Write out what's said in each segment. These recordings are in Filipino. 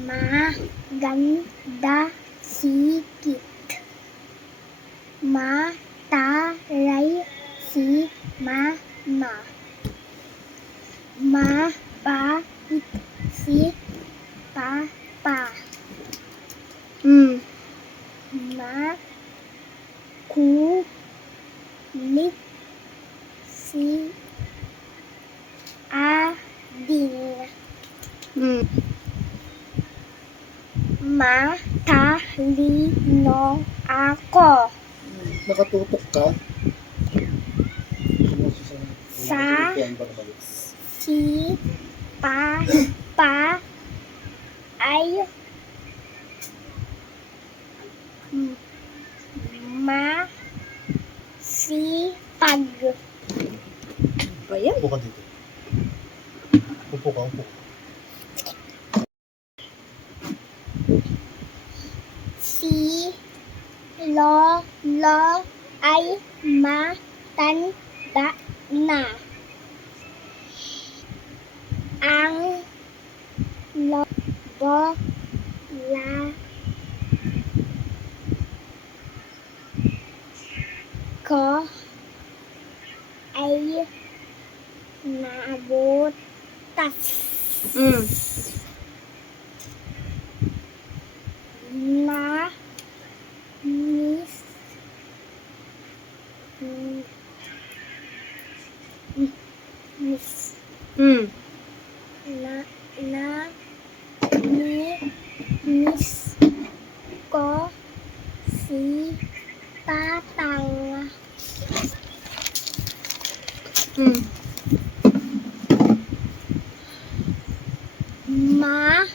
Maganda sikit. Mataray si mama. Mabait si papa. Makulit si ading. Matalino ako. Nakatutok ka? Sa si papa ay masipag. Ba yan? Upo ka dito. Upo ka, upo ka. Si lolo ay matanda na. Ang lola ko ay nabutas. Na miss miss ko si tatang. Mahal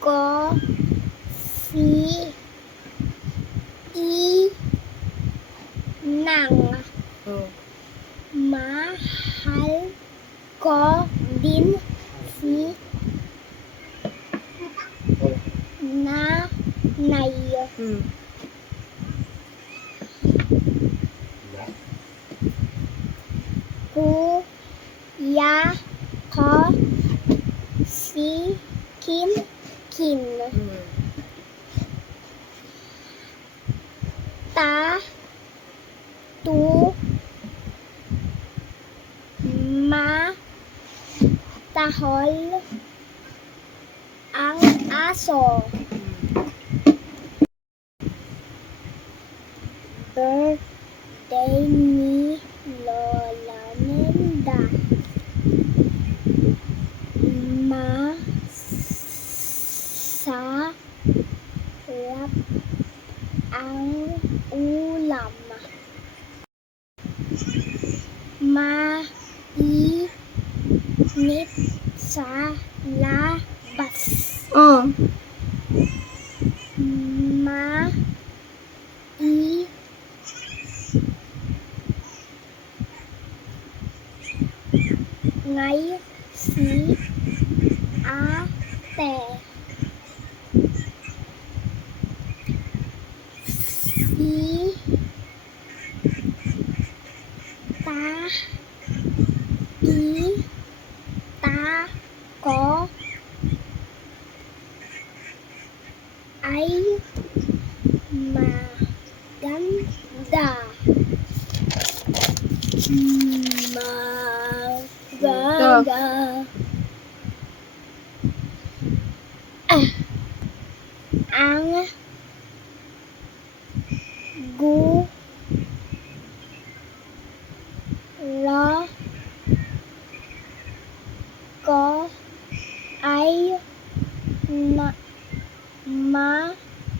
ko si inang. Mahal ko din si nanay. Kuya ko si Kim. Matahol ang aso. Birthday ni Lola Nenda. Masarap ang ulam. Mainit sa labas. Maingay si ate. Si tita ko ay maganda. Ang gulo ko ay masipag.